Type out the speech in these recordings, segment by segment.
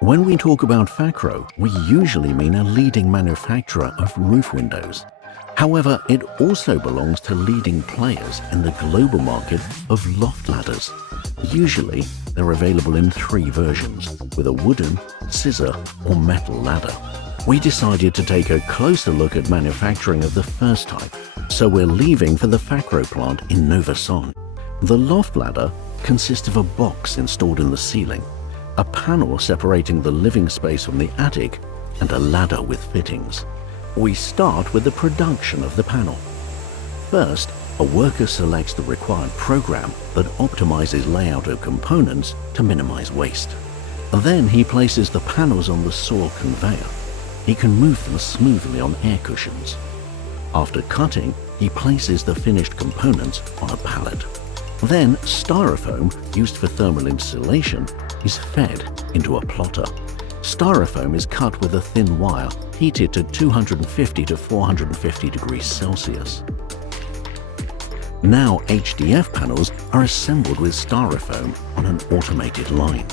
When we talk about FAKRO, we usually mean a leading manufacturer of roof windows. However, it also belongs to leading players in the global market of loft ladders. Usually, they're available in 3 versions, with a wooden, scissor, or metal ladder. We decided to take a closer look at manufacturing of the first type, so we're leaving for the FAKRO plant in Nova Sonj. The loft ladder consists of a box installed in the ceiling, a panel separating the living space from the attic, and a ladder with fittings. We start with the production of the panel. First, a worker selects the required program that optimizes layout of components to minimize waste. Then he places the panels on the saw conveyor. He can move them smoothly on air cushions. After cutting, he places the finished components on a pallet. Then, styrofoam, used for thermal insulation, is fed into a plotter. Styrofoam is cut with a thin wire heated to 250 to 450 degrees Celsius. Now HDF panels are assembled with styrofoam on an automated line.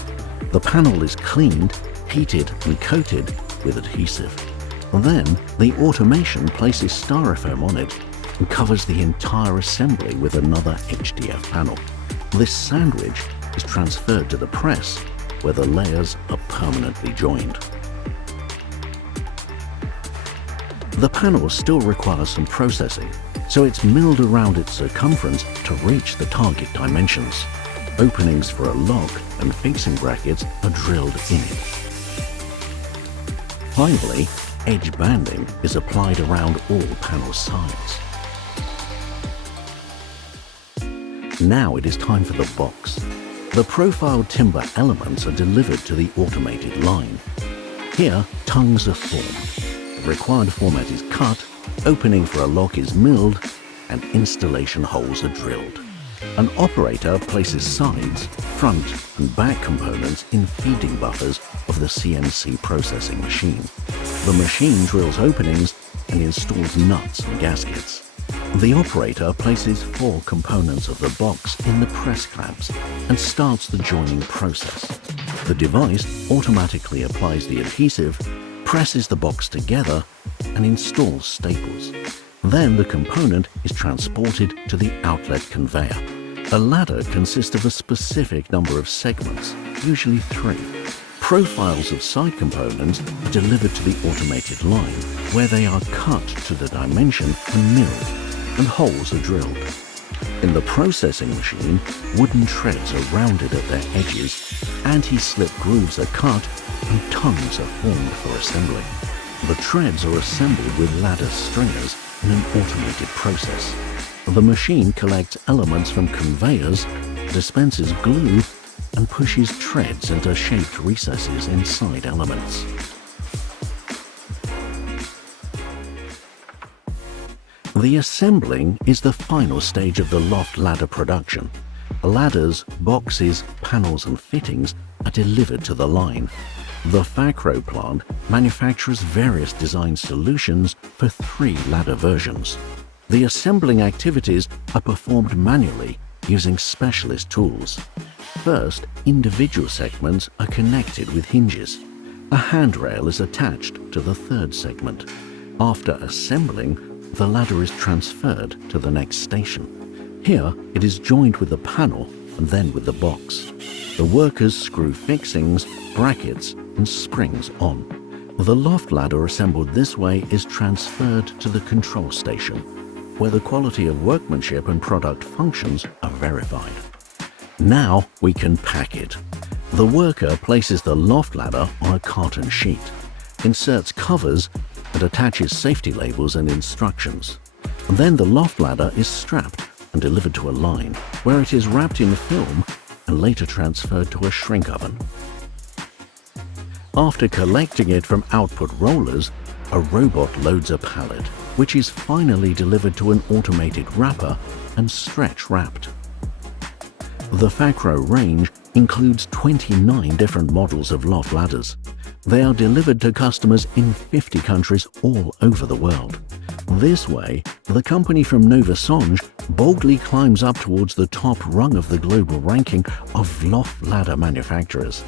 The panel is cleaned, heated and coated with adhesive. Then the automation places styrofoam on it and covers the entire assembly with another HDF panel. This sandwich is transferred to the press, where the layers are permanently joined. The panel still requires some processing, so it's milled around its circumference to reach the target dimensions. Openings for a lock and fixing brackets are drilled in it. Finally, edge banding is applied around all panel sides. Now it is time for the box. The profiled timber elements are delivered to the automated line. Here, tongues are formed. The required format is cut, opening for a lock is milled, and installation holes are drilled. An operator places sides, front, and back components in feeding buffers of the CNC processing machine. The machine drills openings and installs nuts and gaskets. The operator places 4 components of the box in the press clamps and starts the joining process. The device automatically applies the adhesive, presses the box together, and installs staples. Then the component is transported to the outlet conveyor. A ladder consists of a specific number of segments, usually 3. Profiles of side components are delivered to the automated line, where they are cut to the dimension and milled, and holes are drilled. In the processing machine, wooden treads are rounded at their edges, anti-slip grooves are cut, and tongues are formed for assembly. The treads are assembled with ladder stringers in an automated process. The machine collects elements from conveyors, dispenses glue, and pushes treads into shaped recesses inside elements. The assembling is the final stage of the loft ladder production. Ladders, boxes, panels and fittings are delivered to the line. The FAKRO plant manufactures various design solutions for 3 ladder versions. The assembling activities are performed manually using specialist tools. First, individual segments are connected with hinges. A handrail is attached to the 3rd segment. After assembling, the ladder is transferred to the next station. Here, it is joined with the panel and then with the box. The workers screw fixings, brackets, and springs on. The loft ladder assembled this way is transferred to the control station, where the quality of workmanship and product functions are verified. Now we can pack it. The worker places the loft ladder on a carton sheet, inserts covers, and attaches safety labels and instructions. Then the loft ladder is strapped and delivered to a line, where it is wrapped in film and later transferred to a shrink oven. After collecting it from output rollers, a robot loads a pallet, which is finally delivered to an automated wrapper and stretch wrapped. The FAKRO range includes 29 different models of loft ladders. They are delivered to customers in 50 countries all over the world. This way, the company from Nova Sonj boldly climbs up towards the top rung of the global ranking of loft ladder manufacturers.